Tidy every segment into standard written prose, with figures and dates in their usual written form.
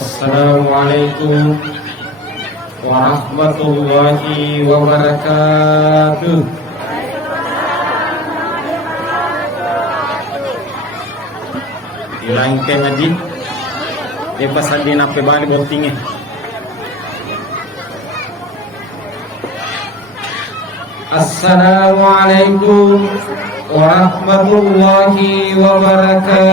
Assalamualaikum warahmatullahi wabarakatuh. Ilahin kay Majid di pasal din ape bali botingnya. Assalamualaikum warahmatullahi wabarakatuh.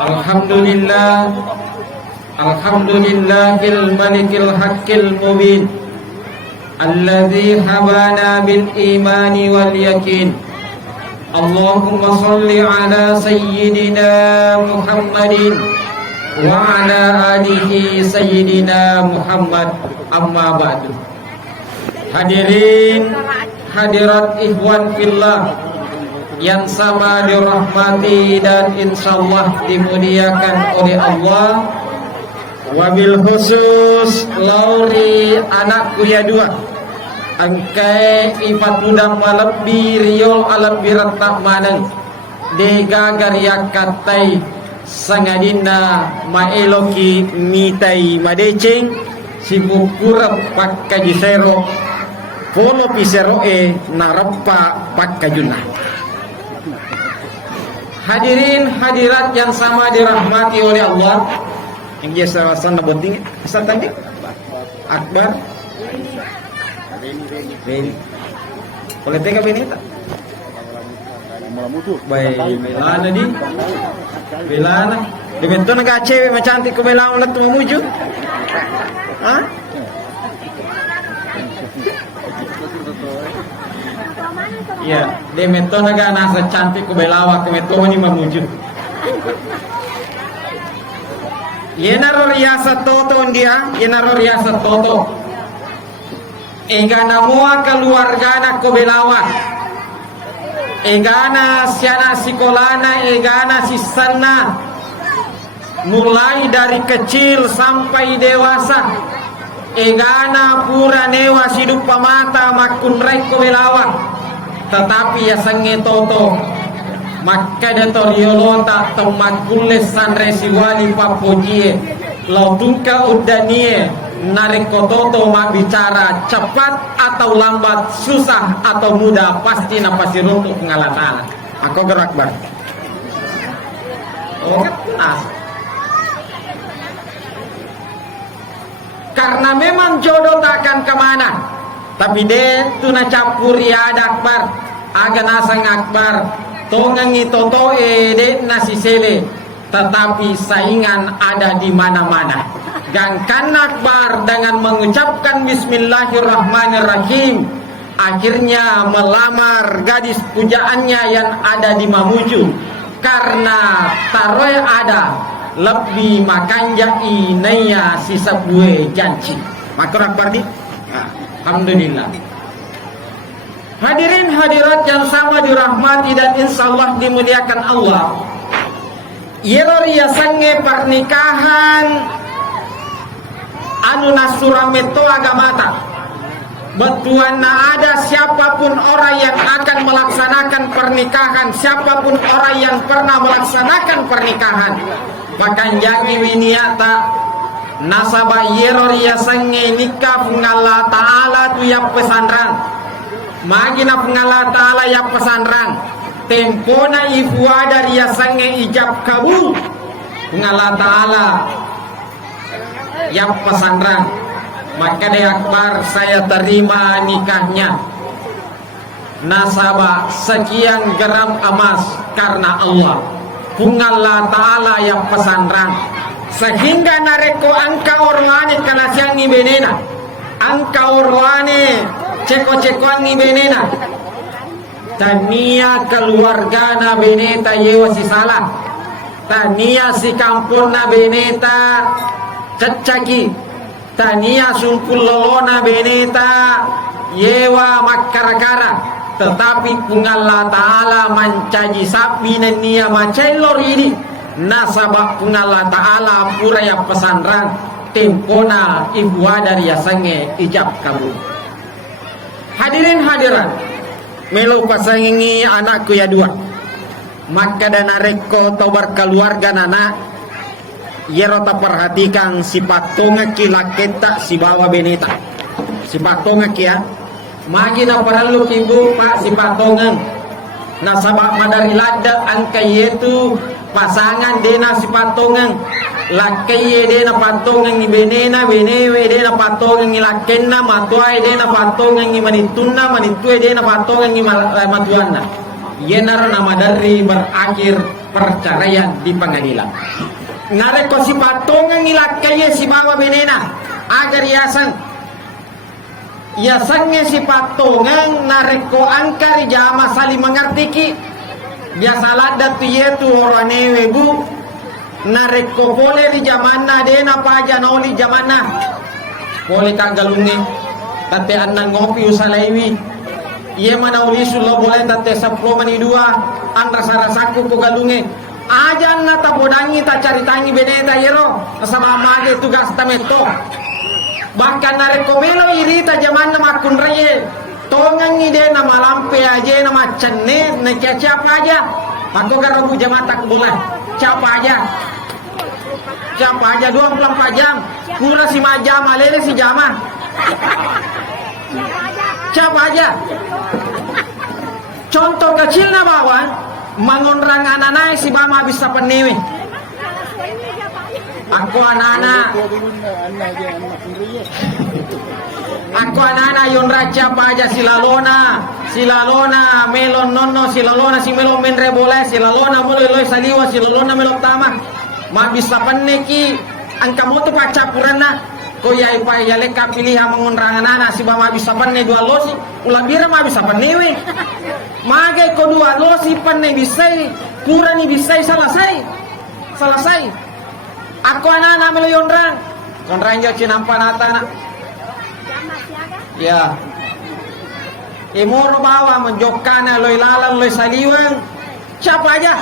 Alhamdulillah, alhamdulillahil malikil haqqil mubin, alladzi habana bil imani wal yakin. Allahumma salli ala sayyidina Muhammadin wa ala alihi sayyidina Muhammad, amma ba'du. Hadirin hadirat ikhwan fillah yang sama dirahmati dan insyaallah dimuliakan oleh Allah. Wabil khusus lauri anakku ya dua angkai ifatudang malabbi riol alam birantak manang degagar yakatai sangadina maeloki mitai madeceng sibukura pakkajisero polo pisero narapa pakkajuna. Hadirin hadirat yang sama dirahmati oleh Allah. Yang dia serasan naboting asal tadi Akbar Beni oleh tega Beni tak baik belana di belana di bentuk naga cewek macam cantik ke belana ulat tu memuju ah ya di bentuk naga nasa cantik ke belawak ke bentuk ni memuju. Yenaro riasa toto dia, yenaro riasa toto. Egana mua keluargana kobelawa. Egana siana sikolana, egana sisana. Mulai dari kecil sampai dewasa. Egana pura newa hidup pamata makun rek kobelawa. Tetapi ya sange toto. Maka datoriolota temakules sanresi wali papojie lautungka udanie narikototo mak bicara cepat atau lambat, susah atau mudah, pasti napasi runtuh pengalatan. Aku gerak bar. Oh, nah. Karena memang jodoh tak akan kemana, tapi deh tuna campur ya akbar, aga nasang akbar. Tongangi toto de nasi sele, tetapi saingan ada di mana-mana. Gangkan akbar dengan mengucapkan Bismillahirrahmanirrahim, akhirnya melamar gadis pujaannya yang ada di Mamuju. Karena taroy ada lebih makanja inaya sisa bue janji. Maka akbar di, alhamdulillah. Hadirin hadirat yang sama dirahmati dan insyaallah dimuliakan Allah. Yeroria sange pernikahan anu nasurameto agamata. Betuana ada siapapun orang yang akan melaksanakan pernikahan, siapapun orang yang pernah melaksanakan pernikahan, bahkan jangi winiata nasabah yeroria sange nikah pengala ta'ala tu yang pesantren. Magina pengala ta'ala yang pesantren tempona ifua dari yasange ijab kabul pengala ta'ala yang pesantren. Maka de akbar saya terima nikahnya nasabah sekian gram emas karena Allah pengala ta'ala yang pesantren, sehingga nareko angka orwane kana siangi benena angka orwane ceko-cekoan ni benena tania keluarga na beneta yewa si salah tania si kampung na beneta cacaki tania sumpul lolona beneta yewa makarakara. Tetapi pungalla ta'ala mancaji sapi nenia macelor ini nasabak pungalla ta'ala pura ya pesantren tempona ibu dari yasange ijab kabul. Hadirin hadirat melo pasangi anakku ya dua. Maka dan areko tobar keluarga nana yero ta perhatikan si patonga kila keta si bawa beneta. Si patonga kia magi na perlu ibu pak si patongan. Na sabab madari lada angka yetu pasangan dena si patongan. Lakai dena patongan ni benena benewe dena patongan ni lakenna matuai dena patongan ni manituna manitue dena patongan ni matuanna. Yenar nama dari berakhir perceraian di pengadilan. Nareko si patongan ilakaya si bawa benena agar yasangnya si patongan nareko angkari jama saling mengerti ki biasa lada tu yetu oranewe bu nareko boleh di jamana dena paja nauli jamana boleh kagalungi tate anang ngopi usalaiwi. Iya mana ulisul lo boleh tate 10 mani 2 an rasa-rasaku ko galunge ajan na tapodangi ta caritangi beneta yero sama mage tugas tameto bahkan nareko belo irita zaman na makun reye tongang ide na malampe aja na macenne na siapa aja aku karabu jamata boleh siapa aja 24 jam kula si majam alele si jama siapa aja. Contoh kecil na bawan mangonrang ananay si bama bisa penewi. Aku anana yon raja pa aja silalona melon nono silalona si melon menre boleh silalona boleh loy saliwa silalona melon tama ma bisa peneki angka moto pacapurana ko yai pa yaleka pilih mangonrang anana si bama bisa penne 2 losi ulah bira ma bisa penewi. Magai ko 2 losi penne bisai kurani bisai selesai aku anak melionrang konrang jo cinampan atana ya imoro bawa menjokana loy lalang loy saliwang siapa aja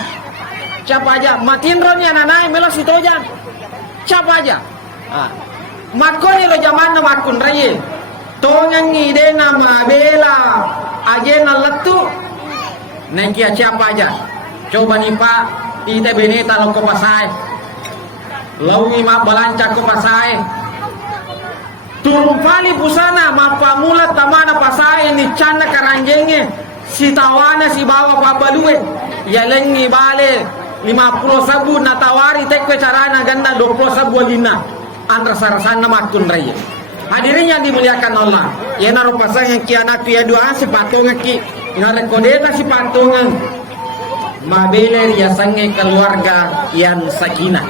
matinronnya nanai melo sitoja siapa aja makoni lo zaman na makun raye tongang ide nama bela ajena letu nengkia siapa aja coba nih pak ite beneta lo ko pasai lawi ma balanca ko pasai turun pali busana mapa mula tamana pasai ni cana karanjenge si tawana si bawa pabalue ya lengi bale 50 sabu na tawari tekwe carana ganda 20 sabu lina antara sarasana makun raya. Hadirin yang dimuliakan Allah, ya naruh pasang yang kianak ya doa si patungan ki, ina kodeta si patungan, mabeler ya sange keluarga yang sakinah.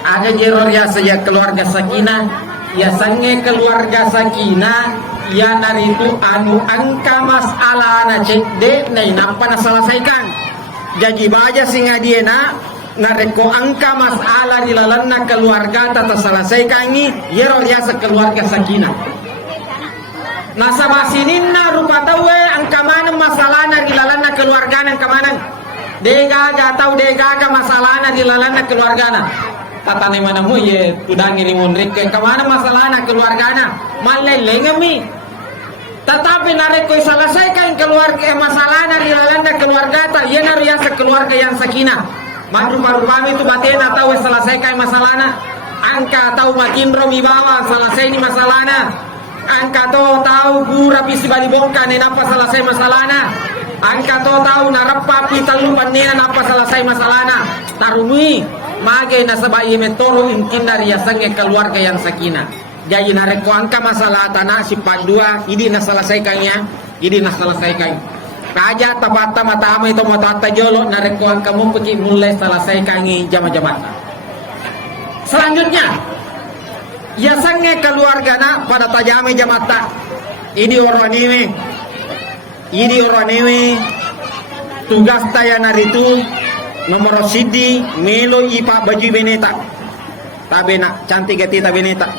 Ada jeror ya saya keluarga sakinah, ya sange keluarga sakinah, ya naritu anu angka masalah na cek de, na inapa na selesaikan. Jadi baja singa dia nareko angka masalah di lalanna keluarga tata selesaikan ini yero liasa keluarga sakinah nasabah sininna rupa tawe angka mana masalah di lalanna keluarga angka mana degaga atau degaga masalah di lalanna keluarga tata ne mana mu ye tudangi rimun rike angka mana masalah keluarga malelengami tetapi nareko selesaikan keluarga masalah di lalanna keluarga ta yero liasa keluarga yang sakinah. Maru-maru itu batena tahu selesaikan masalahnya. Angka tahu makin romi bawa selesai ini masalahnya. Angka tahu gura bisi bali bongka apa selesai masalahnya. Angka tahu narapa pitalu panena apa selesai masalahnya. Tarumi mage nasabai metoro intin dari yasange keluarga yang sakinah. Jadi nareko angka masalah tanah si pandua ini naselesaikannya. Ini naselesaikan. Kaja tabata matama itu matata jolo narekuan kamu pergi mulai selesai kangi jama-jama. Selanjutnya, ya sange keluarga na pada tajame jamata. Ini orang ini tugas taya naritu nomor sidi melo ipa baju beneta. Tabena cantik gati beneta.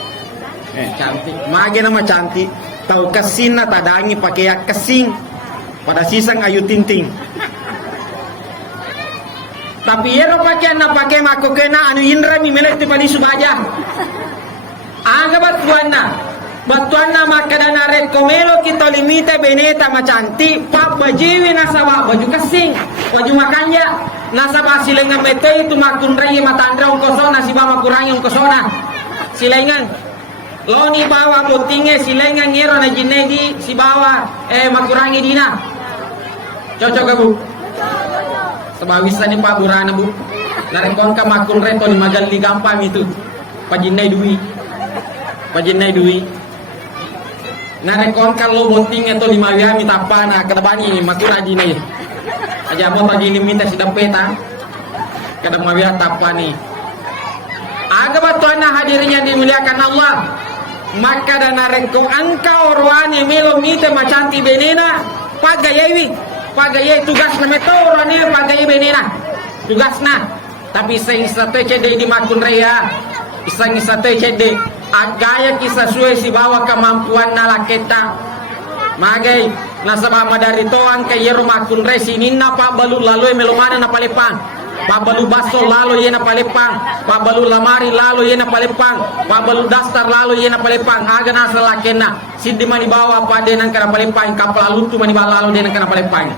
Cantik. Mage nama cantik. Tahu kesin na tadangi pakai kesing. Pada sisang ayu tinting. Tapi yero pakai mako kena anu indra mi melek tu pali subaja. Anggabat buana Batuanna makadana rekomelo kita limite beneta macanti pak bajiwi nasaba baju kesing baju makanya nasaba silengan mete itu makun rei matandra ongkosona si bama kurangi ongkosona silengan loni bawa botinge silengan ngero na jinedi si bawa makurangi dina cocok gak bu sebawisa ni pak burana bu narekon ka makun reto ni magali gampang itu pajinai duwi narekon kalau bonting itu 5 wiami tapana kadabani makura dini aja apa pagi minta si dampeta kada mawia tapani aga batuana hadirnya dimuliakan Allah maka dan narekon angka orwani melo mite macanti benena pagayewi tugas na meto orwani pagayewi benena tugasna tapi sing satu cede di makun raya isang satu cede agaya kisah suwe si bawa kemampuan nalaketa magai nasaba madari toan ke yero makun resi ninna pak balu lalu melomana na palepang pak balu baso lalu ye na palepang pak balu lamari lalu ye na palepang pak balu dastar lalu ye na palepang aga nasa lakena siddi mani bawa pak denan kana palepang kapal lutu mani bawa lalu denan kana palepang.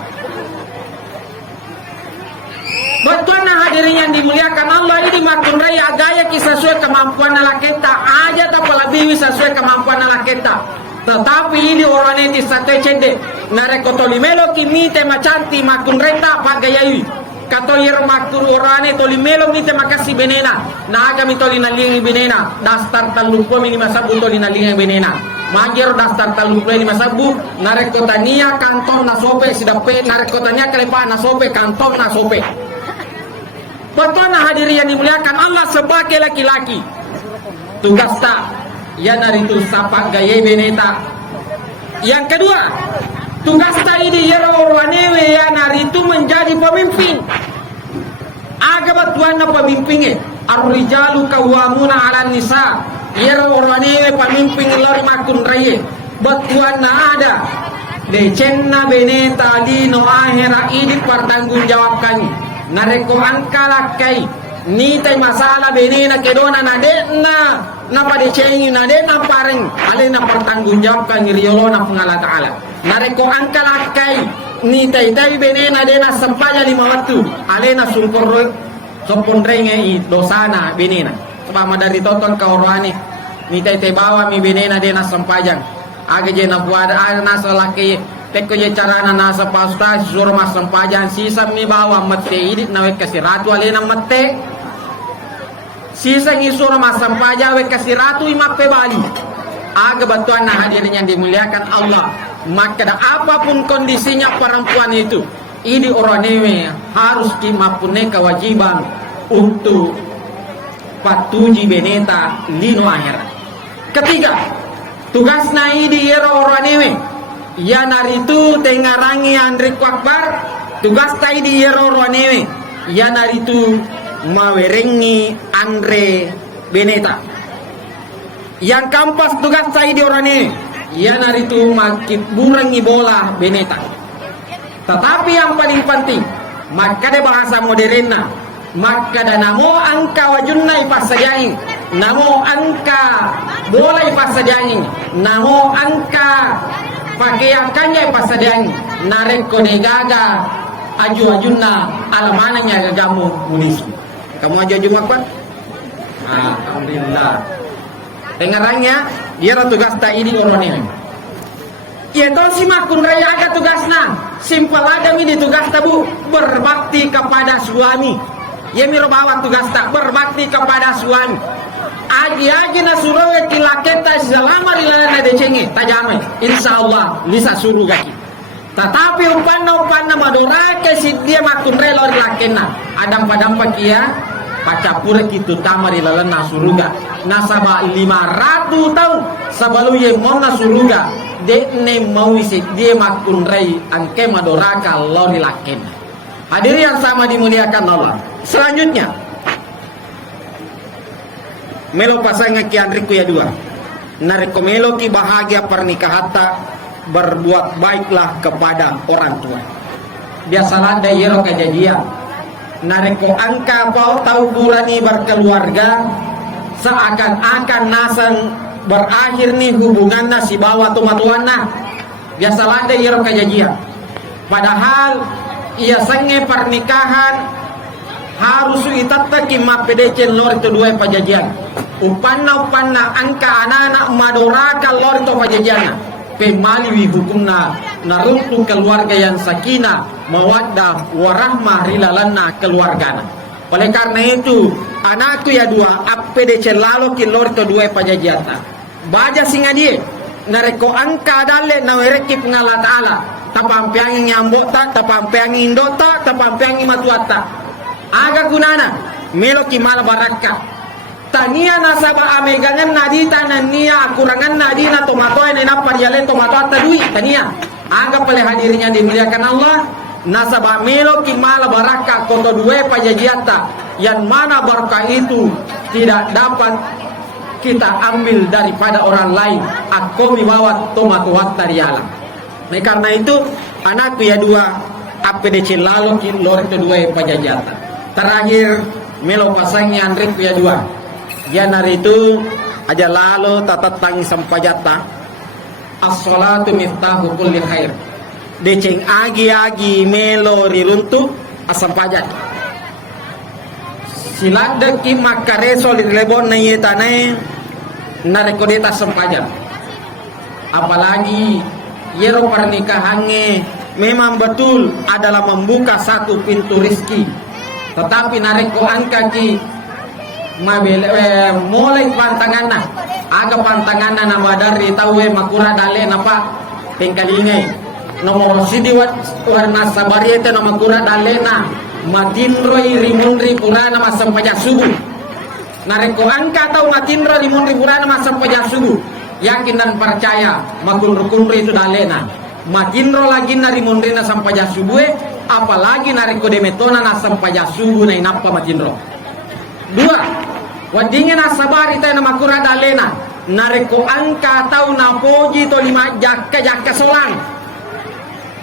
Bantuan hadirin yang dimuliakan Allah ini makun raya agaya kisah sesuai kemampuan ala kita aja tak lebih sesuai kemampuan ala kita tetapi ini orang ini satu cede narekotolimelo kimite macanti makun reta pagayai kato yer makun orang ini tolimelo mite makasi benena naga mitolina lingi benena dastar talumpo minima sabu tolina lingi benena magir dastar talumpo minima sabu narekotania kantor nasope sidape narekotania kalepa nasope kantor nasope. Batuana hadirin yang dimuliakan Allah sebagai laki-laki tugas tak ya dari itu sapak gaya beneta. Yang kedua tugas tak ini ya rawanewe ya dari itu menjadi pemimpin aga batuana pemimpinnya ar-rijalu qawwamuna 'alan nisa ya rawanewe pemimpin lor makun raya batuana ada decenna beneta di no akhira ini pertanggungjawabkan nareko angkala kai ni tay masalah benena kedona nadena napa decengi nadena pareng alena pertanggungjawabkan riolona pengala taala nareko angkala kai ni tay benena dena sampaya 5 waktu alena sumpor sopondrenge i dosana benena sebab dari toton kaurani ni tay bawa mi benena dena sampajang aga jena buada ana salaki teko je carana nasa pasta suruh mas sempajan sisa mi bawa mete idit nawe kasih ratu alena mete sisa ngi suruh mas sempaja we kasih ratu imape bali aga bantuan hadirin yang dimuliakan Allah maka apapun kondisinya perempuan itu ini orang newe harus kimapune kewajiban untuk patuji beneta lino akhirat. Ketiga tugasna ini orang newe ya naritu tengarangi Andri Akbar tugas tai di Yeroroneme ya naritu mawerengi Andre Beneta yang kampas tugas tai di orane ya naritu makip burangi bola Beneta tetapi yang paling penting maka de bahasa modernna maka da namo angka wajunna ipasajain namo angka bola ipasajain namo angka pakai angkanya pasadian narek kode gaga aju-ajunna alamananya gagamu munisi kamu aju apa? Alhamdulillah dengarannya dia tugas tak ini orangnya ya toh si makun raya ada tugasnya simpel ada ini tugas tabu berbakti kepada suami ya miro bawa tugas tak berbakti kepada suami agi na suruh kilaketa selama rilana decengi tajamai insyaallah bisa suruh gaki tetapi umpanna madorake si dia makun relor lakena adam padam pakia pacapure kitu tamari lalana suruga nasaba 500 tahun sabalu ye mona suruga de ne mau si dia makun rei angke madoraka lori lakena hadirin yang sama dimuliakan Allah selanjutnya melo pasangan ki Andriku ya 2 nareko melo ki bahagia pernikahatta berbuat baiklah kepada orang tua biasalah da yero kejadian nareko angka pau tahu burani berkeluarga seakan-akan nasan berakhir nih hubungannya si bawa tumatuanna biasa lada iro kajajian. Padahal ia senge pernikahan harus itattaki ma PDC lor itu dua pajajian. Upanna angka anak-anak madoraka lor itu pajajian. Pemaliwi hukumna naruntu keluarga yang sakinah, mawaddah, warahmah rilalanna keluargana. Oleh karena itu, anakku ya dua, PDC lalu ki lor itu dua pajajian. Baja singa dia, nareko angka dale na wereki pengala ta'ala. Tapampiangin nyambota, tapampiangin indota, tapampiangin matuata. Aga gunana, melo ki mala baraka. Tania nasaba amegangan nadita nania kurangan nadina tomatoy na naparialen tomato at tadui tania. Aga pala hadirnya dimuliakan Allah. Nasaba melo ki mala baraka koto dua pajajiata yang mana baraka itu tidak dapat kita ambil daripada orang lain. Aku mibawa tomato at tariala. Nah karena itu anakku ya dua APDC lalu ki lor itu dua pajajiata. Terakhir melo pasangnya Andrik ya dua. Dia hari itu aja lalu tatat tangi sampajata as-salatu miftahu kulli khair. Deceng agi-agi melo riruntu asampajat. Silada ki makareso lilebon na yetane narekodeta sampajat. Apalagi yero pernikahannya memang betul adalah membuka satu pintu rizki. Tetapi nareko angka ki mulai pantanganna aga pantanganna nama dari tawe makura dale napa tengkalingai nomor sidiwat warna sabariete nama makura dale na matinroi rimunri purana masampaja subuh nareko angka tau matinro rimunri purana masampaja subuh yakin dan percaya makunru-kunru itu dale na matinro lagi na rimunri na sampaja subuh apalagi nareko demetona na sampaja subuh na inapa matinro. Dua, wadingin asabari tayo na makura dalena nareko angka tau na poji to lima jakka solang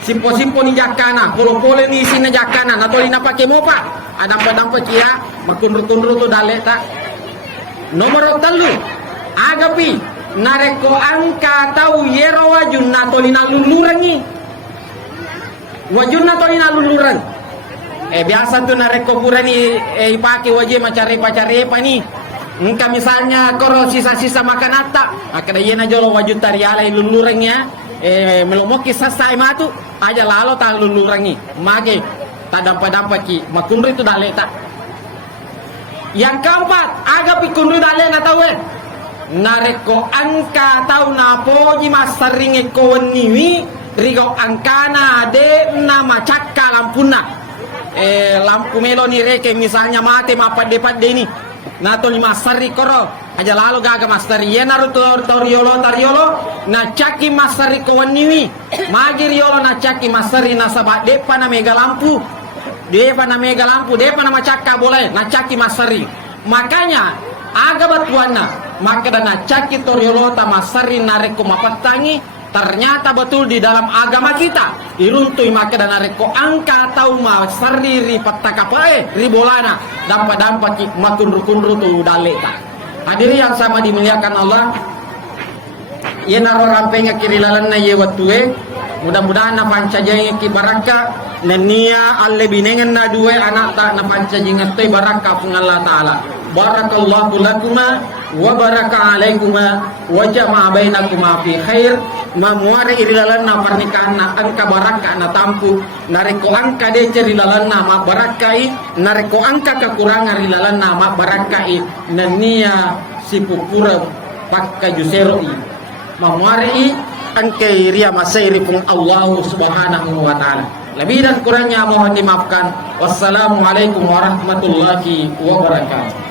simpo-simpo ni jakana polo-polo ni isi na jakana natoli na pake mo pa adampa-dampa kia makunru-kunru to daleta. Nomor 3 agapi nareko angka tau yero wajun natoli na lulurangi wajun natoli na luluran. Biasa tuh nareko pura nih ipake wajib macari apa nih. Engka misalnya koro sisa-sisa makan atta, akada yena jolo wajud tariala lulurangnya melomoki sasa matu aja lalo ta lulurangi. Mage tak dampa-dampa ki makunri itu daleta. Yang keempat, aga pikunri dalena tahu nareko angka tau na poji masaringe koweniwi rigo angkana de nama cakka lampuna. Lampu melo ni reke misalnya mate mapat-depat ini nato lima sari koro aja lalu gaga mastari ye naruto toriolo na caki masari kowaniwi magi riolo na caki masari na sabat depa na mega lampu depa na macaka boleh na caki masari makanya aga batuana maka dan na caki toriolo ta masari na reko mapatangi. Ternyata betul di dalam agama kita iruntui maka dan areko angka tau ma sariri patakapae ribolana dampa-dampa ki makunru-kunru tu daleta. Hadiri yang sama dimuliakan Allah. Ye naro rampenga kirilalan na ye watue mudah-mudahan na pancajeng ki baraka nenia alle binengan na dua anak tak na pancajeng te baraka pun Allah taala. Barakallahu lakuma wa baraka alaikuma wa jama'a bainakuma fi khair. Mamuare irilalan na pernikahan na angka baraka na tampu nareko angka de cerilalan na ma barakai nareko angka kekurangan rilalan na ma barakai nania si pupura pakka juseroi mamuare i angke ria masairi pun Allah subhanahu wa ta'ala. Lebih dan kurangnya mohon dimaafkan. Wassalamualaikum warahmatullahi wabarakatuh.